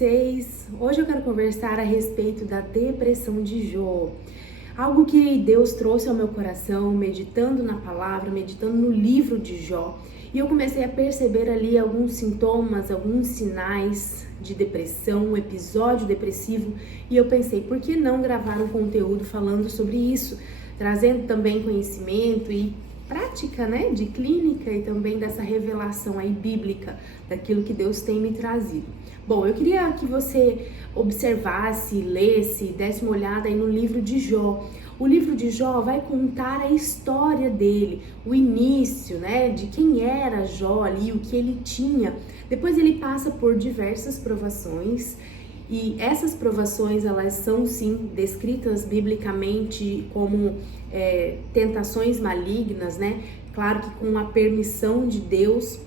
vocês? Hoje eu quero conversar a respeito da depressão de Jó. Algo que Deus trouxe ao meu coração, meditando na palavra, meditando no livro de Jó. E eu comecei a perceber ali alguns sintomas, alguns sinais de depressão, um episódio depressivo. E eu pensei, por que não gravar um conteúdo falando sobre isso? Trazendo também conhecimento e prática, né, de clínica e também dessa revelação aí bíblica daquilo que Deus tem me trazido. Bom, eu queria que você observasse, lesse, desse uma olhada aí no livro de Jó. O livro de Jó vai contar a história dele, o início, né, de quem era Jó ali, o que ele tinha. Depois ele passa por diversas provações. E essas provações, elas são sim descritas biblicamente como tentações malignas, né? Claro que com a permissão de Deus,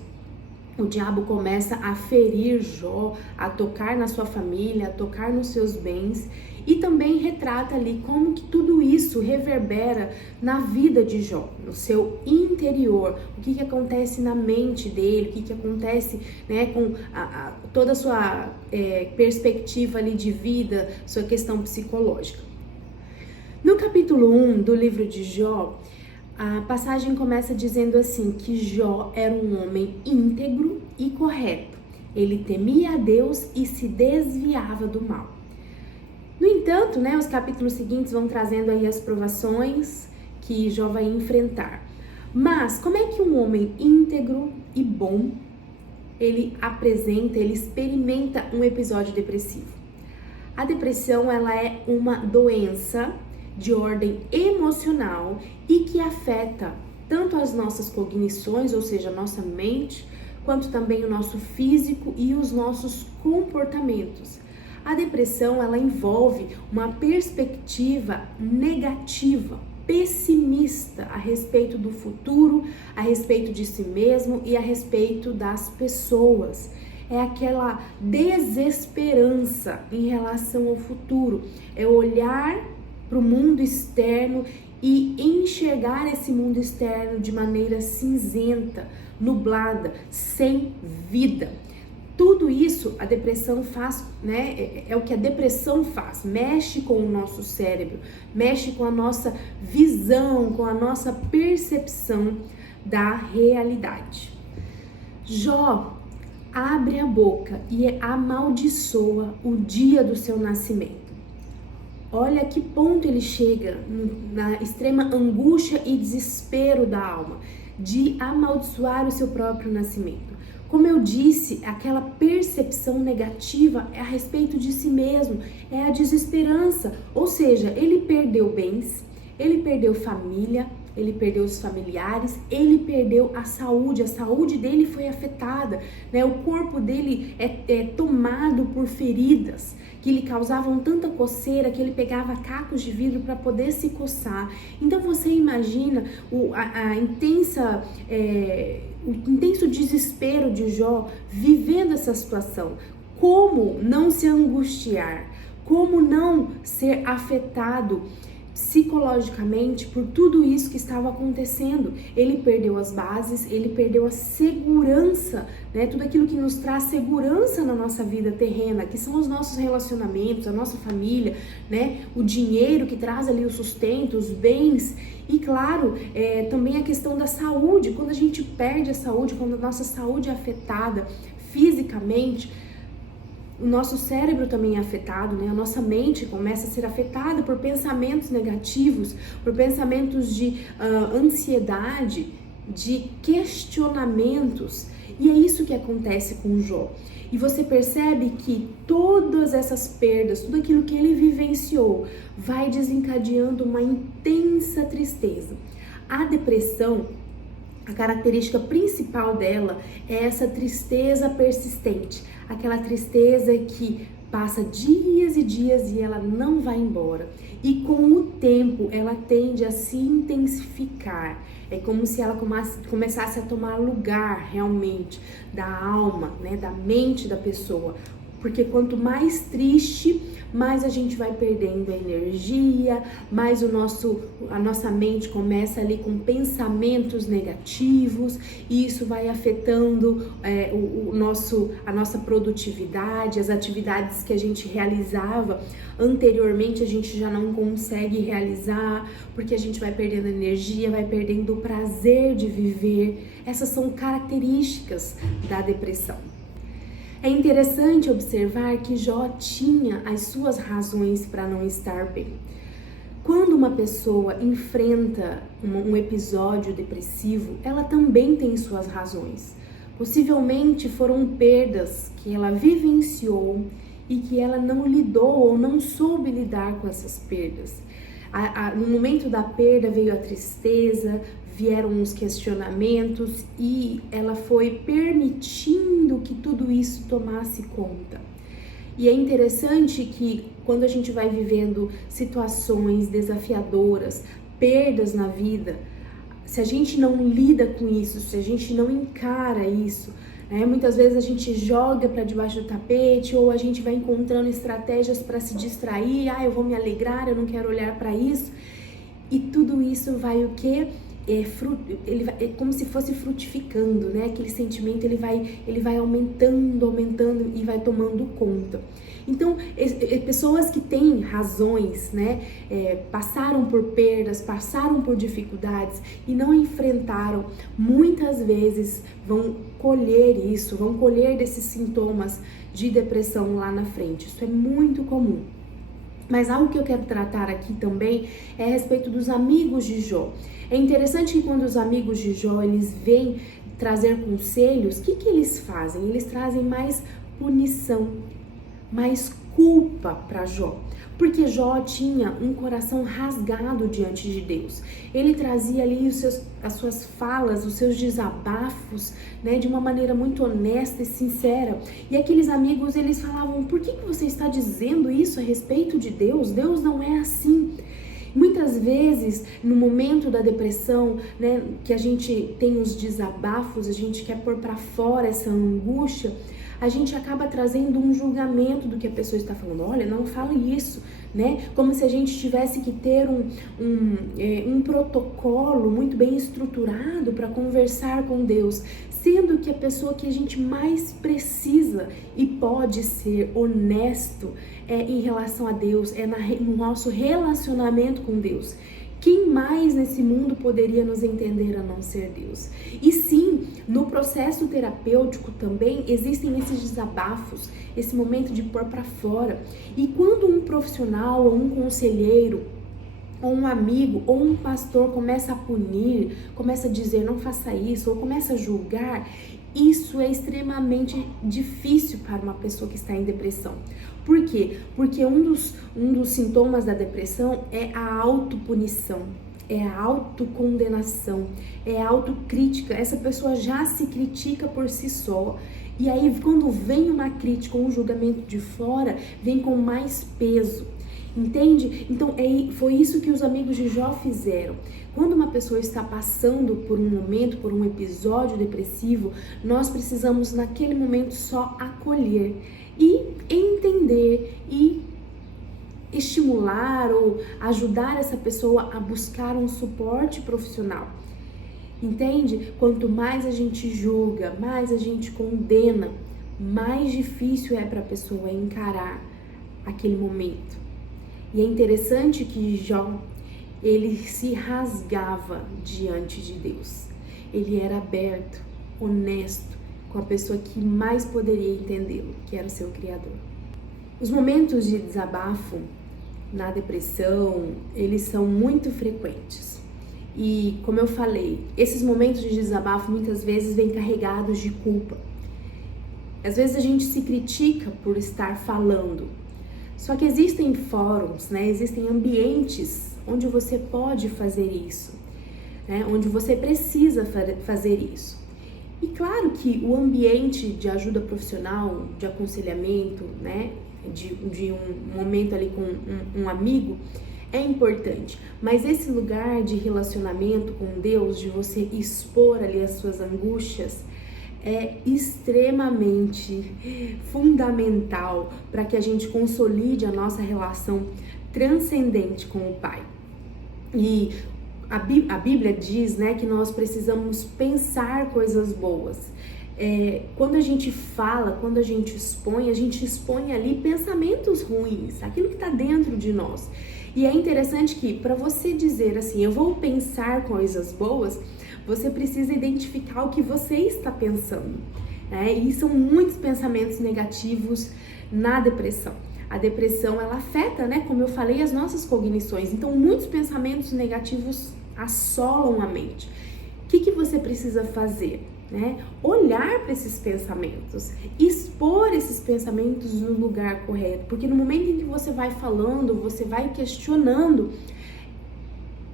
o diabo começa a ferir Jó, a tocar na sua família, a tocar nos seus bens. E também retrata ali como que tudo isso reverbera na vida de Jó, no seu interior, o que acontece na mente dele, o que acontece, né, com toda a sua perspectiva ali de vida, sua questão psicológica. No capítulo 1 do livro de Jó, a passagem começa dizendo assim, que Jó era um homem íntegro e correto. Ele temia a Deus e se desviava do mal. No entanto, né, os capítulos seguintes vão trazendo aí as provações que Jó vai enfrentar. Mas como é que um homem íntegro e bom, ele experimenta um episódio depressivo? A depressão, ela é uma doença de ordem emocional e que afeta tanto as nossas cognições, ou seja, a nossa mente, quanto também o nosso físico e os nossos comportamentos. A depressão, ela envolve uma perspectiva negativa, pessimista a respeito do futuro, a respeito de si mesmo e a respeito das pessoas. É aquela desesperança em relação ao futuro, é olhar para o mundo externo e enxergar esse mundo externo de maneira cinzenta, nublada, sem vida. Tudo isso a depressão faz, né? É o que a depressão faz, mexe com o nosso cérebro, mexe com a nossa visão, com a nossa percepção da realidade. Jó abre a boca e amaldiçoa o dia do seu nascimento. Olha a que ponto ele chega na extrema angústia e desespero da alma, de amaldiçoar o seu próprio nascimento. Como eu disse, aquela percepção negativa é a respeito de si mesmo, é a desesperança, ou seja, ele perdeu bens, ele perdeu família, ele perdeu os familiares, ele perdeu a saúde dele foi afetada, né? O corpo dele é tomado por feridas que lhe causavam tanta coceira que ele pegava cacos de vidro para poder se coçar. Então você imagina o intenso desespero de Jó vivendo essa situação. Como não se angustiar? Como não ser afetado psicologicamente por tudo isso que estava acontecendo? Ele perdeu as bases, ele perdeu a segurança, né? Tudo aquilo que nos traz segurança na nossa vida terrena, que são os nossos relacionamentos, a nossa família, né? O dinheiro que traz ali o sustento, os bens. E claro, também a questão da saúde. Quando a gente perde a saúde, quando a nossa saúde é afetada fisicamente, o nosso cérebro também é afetado, né? A nossa mente começa a ser afetada por pensamentos negativos, por pensamentos de ansiedade, de questionamentos. E é isso que acontece com Jó. E você percebe que todas essas perdas, tudo aquilo que ele vivenciou, vai desencadeando uma intensa tristeza. A depressão, a característica principal dela é essa tristeza persistente, aquela tristeza que passa dias e dias e ela não vai embora. E com o tempo ela tende a se intensificar. É como se ela começasse a tomar lugar realmente da alma, né, da mente da pessoa. Porque quanto mais triste, mais a gente vai perdendo a energia, mais a nossa mente começa ali com pensamentos negativos, e isso vai afetando a nossa produtividade, as atividades que a gente realizava anteriormente a gente já não consegue realizar, porque a gente vai perdendo energia, vai perdendo o prazer de viver. Essas são características da depressão. É interessante observar que Jó tinha as suas razões para não estar bem. Quando uma pessoa enfrenta um episódio depressivo, ela também tem suas razões. Possivelmente foram perdas que ela vivenciou e que ela não lidou ou não soube lidar com essas perdas. No momento da perda veio a tristeza, vieram os questionamentos e ela foi permitindo que tudo isso tomasse conta. E é interessante que quando a gente vai vivendo situações desafiadoras, perdas na vida, se a gente não lida com isso, se a gente não encara isso, muitas vezes a gente joga para debaixo do tapete ou a gente vai encontrando estratégias para se distrair. Eu vou me alegrar, eu não quero olhar para isso. E tudo isso vai o quê? É como se fosse frutificando, né? Aquele sentimento ele vai aumentando e vai tomando conta. Então, pessoas que têm razões, né? Passaram por perdas, passaram por dificuldades e não enfrentaram, muitas vezes vão colher isso, vão colher desses sintomas de depressão lá na frente. Isso é muito comum. Mas algo que eu quero tratar aqui também é a respeito dos amigos de Jó. É interessante que quando os amigos de Jó, eles vêm trazer conselhos, o que eles fazem? Eles trazem mais punição, mais culpa para Jó. Porque Jó tinha um coração rasgado diante de Deus. Ele trazia ali as suas falas, os seus desabafos, né, de uma maneira muito honesta e sincera. E aqueles amigos, eles falavam: por que você está dizendo isso a respeito de Deus? Deus não é assim. Muitas vezes, no momento da depressão, né, que a gente tem os desabafos, a gente quer pôr para fora essa angústia, a gente acaba trazendo um julgamento do que a pessoa está falando. Olha, não fale isso, né? Como se a gente tivesse que ter um protocolo muito bem estruturado para conversar com Deus, sendo que a pessoa que a gente mais precisa e pode ser honesto em relação a Deus, no nosso relacionamento com Deus. Quem mais nesse mundo poderia nos entender a não ser Deus? E sim, no processo terapêutico também existem esses desabafos, esse momento de pôr para fora. E quando um profissional ou um conselheiro, ou um amigo, ou um pastor começa a punir, começa a dizer não faça isso, ou começa a julgar, isso é extremamente difícil para uma pessoa que está em depressão. Por quê? Porque um dos sintomas da depressão é a autopunição, é a autocondenação, é a autocrítica. Essa pessoa já se critica por si só. E aí, quando vem uma crítica ou um julgamento de fora, vem com mais peso. Entende? Então, foi isso que os amigos de Jó fizeram. Quando uma pessoa está passando por um momento, por um episódio depressivo, nós precisamos naquele momento só acolher e entender e estimular ou ajudar essa pessoa a buscar um suporte profissional. Entende? Quanto mais a gente julga, mais a gente condena, mais difícil é para a pessoa encarar aquele momento. E é interessante que Jó, ele se rasgava diante de Deus. Ele era aberto, honesto, com a pessoa que mais poderia entendê-lo, que era o seu Criador. Os momentos de desabafo na depressão, eles são muito frequentes. E, como eu falei, esses momentos de desabafo muitas vezes vêm carregados de culpa. Às vezes a gente se critica por estar falando. Só que existem fóruns, né? Existem ambientes onde você pode fazer isso, né? Onde você precisa fazer isso. E claro que o ambiente de ajuda profissional, de aconselhamento, né? De um momento ali com um amigo é importante. Mas esse lugar de relacionamento com Deus, de você expor ali as suas angústias, é extremamente fundamental para que a gente consolide a nossa relação transcendente com o Pai. E a Bíblia diz, né, que nós precisamos pensar coisas boas. Quando a gente fala, quando a gente expõe ali pensamentos ruins, aquilo que está dentro de nós. E é interessante que para você dizer assim, eu vou pensar coisas boas, você precisa identificar o que você está pensando. E são muitos pensamentos negativos na depressão. A depressão, ela afeta, né, como eu falei, as nossas cognições. Então, muitos pensamentos negativos assolam a mente. O que você precisa fazer? Olhar para esses pensamentos, expor esses pensamentos no lugar correto, porque no momento em que você vai falando, você vai questionando,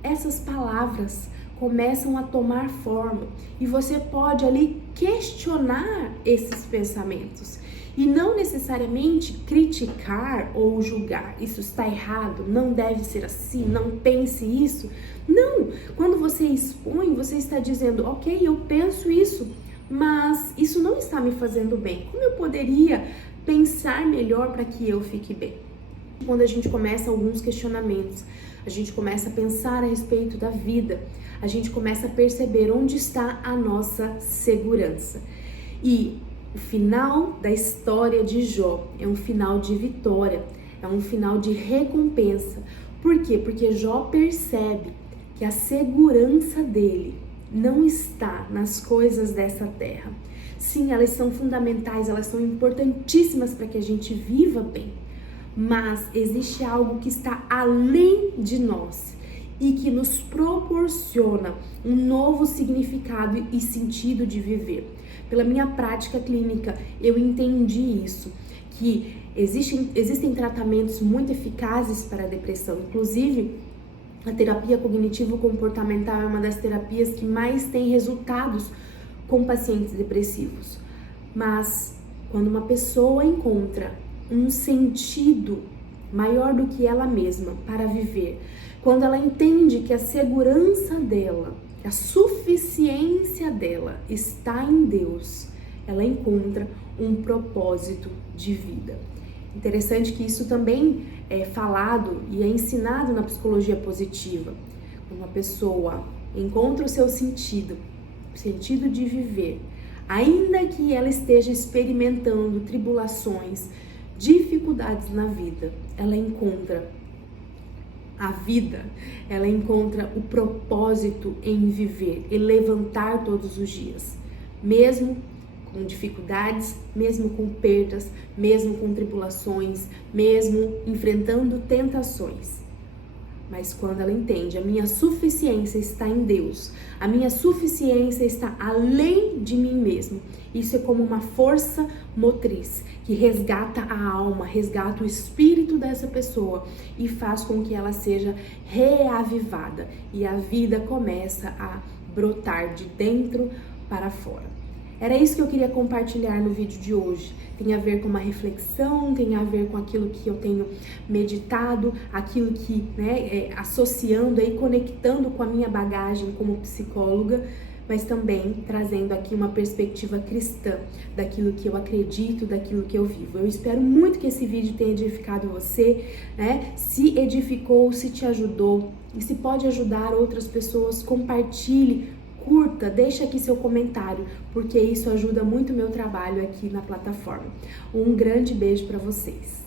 essas palavras começam a tomar forma e você pode ali questionar esses pensamentos e não necessariamente criticar ou julgar. Isso está errado, não deve ser assim, não pense isso. Não, quando você expõe, você está dizendo, ok, eu penso isso, mas isso não está me fazendo bem. Como eu poderia pensar melhor para que eu fique bem? Quando a gente começa alguns questionamentos, a gente começa a pensar a respeito da vida, a gente começa a perceber onde está a nossa segurança. E o final da história de Jó é um final de vitória, é um final de recompensa. Por quê? Porque Jó percebe que a segurança dele não está nas coisas dessa terra. Sim, elas são fundamentais, elas são importantíssimas para que a gente viva bem. Mas existe algo que está além de nós e que nos proporciona um novo significado e sentido de viver. Pela minha prática clínica, eu entendi isso, que existem tratamentos muito eficazes para a depressão. Inclusive, a terapia cognitivo-comportamental é uma das terapias que mais tem resultados com pacientes depressivos. Mas quando uma pessoa encontra um sentido maior do que ela mesma para viver, quando ela entende que a segurança dela, a suficiência dela está em Deus, ela encontra um propósito de vida. Interessante que isso também é falado e é ensinado na psicologia positiva. Quando uma pessoa encontra o seu sentido, o sentido de viver, ainda que ela esteja experimentando tribulações, dificuldades na vida, ela encontra a vida, ela encontra o propósito em viver e levantar todos os dias, mesmo com dificuldades, mesmo com perdas, mesmo com tribulações, mesmo enfrentando tentações. Mas quando ela entende, a minha suficiência está em Deus, a minha suficiência está além de mim mesmo. Isso é como uma força motriz que resgata a alma, resgata o espírito dessa pessoa e faz com que ela seja reavivada e a vida começa a brotar de dentro para fora. Era isso que eu queria compartilhar no vídeo de hoje. Tem a ver com uma reflexão, tem a ver com aquilo que eu tenho meditado, aquilo que, associando e conectando com a minha bagagem como psicóloga, mas também trazendo aqui uma perspectiva cristã, daquilo que eu acredito, daquilo que eu vivo. Eu espero muito que esse vídeo tenha edificado você, Se edificou, se te ajudou e se pode ajudar outras pessoas, compartilhe, curta, deixa aqui seu comentário, porque isso ajuda muito o meu trabalho aqui na plataforma. Um grande beijo para vocês.